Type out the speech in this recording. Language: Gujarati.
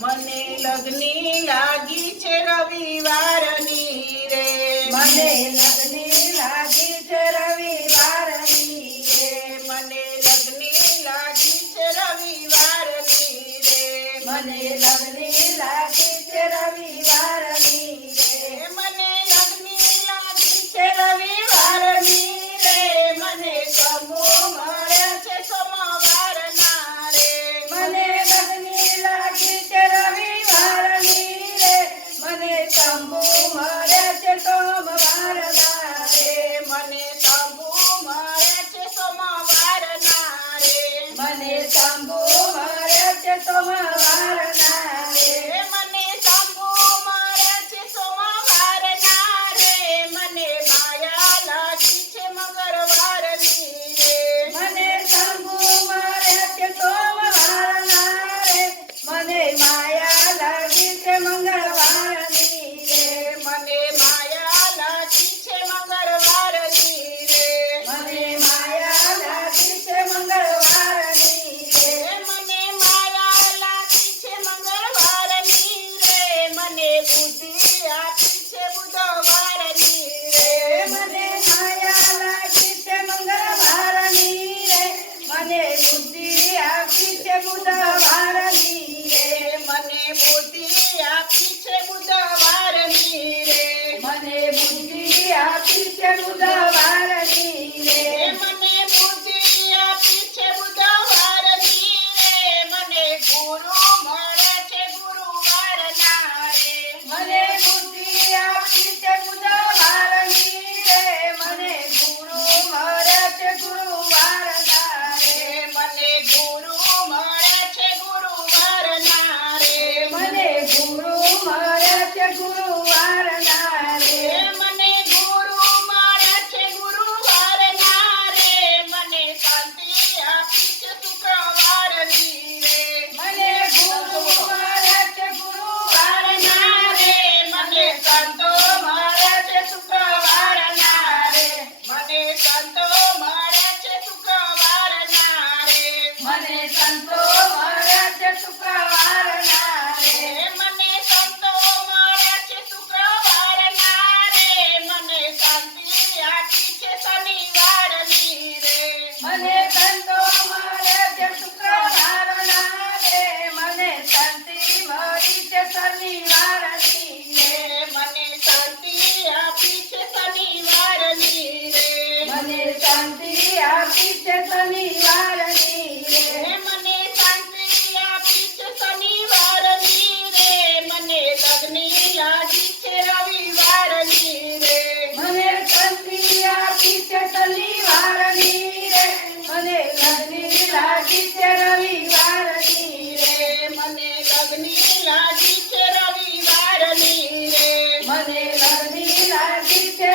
મને લગ્ન લાગી છે રવિવારની રે. મને લગ્ની લાગી છે રવિવારની રે. મને લગ્ન લાગી છે રવિવારની રે. મને લગ્ની લાગી છે રવિવાર शम्भो हर च Yes, we did. Bate a. শান্তি আছি চেতনী લાગી છે રવિવારની રે. મને લગ્ની લાગી છે રવિવારની મને લગ્ની લાગી છે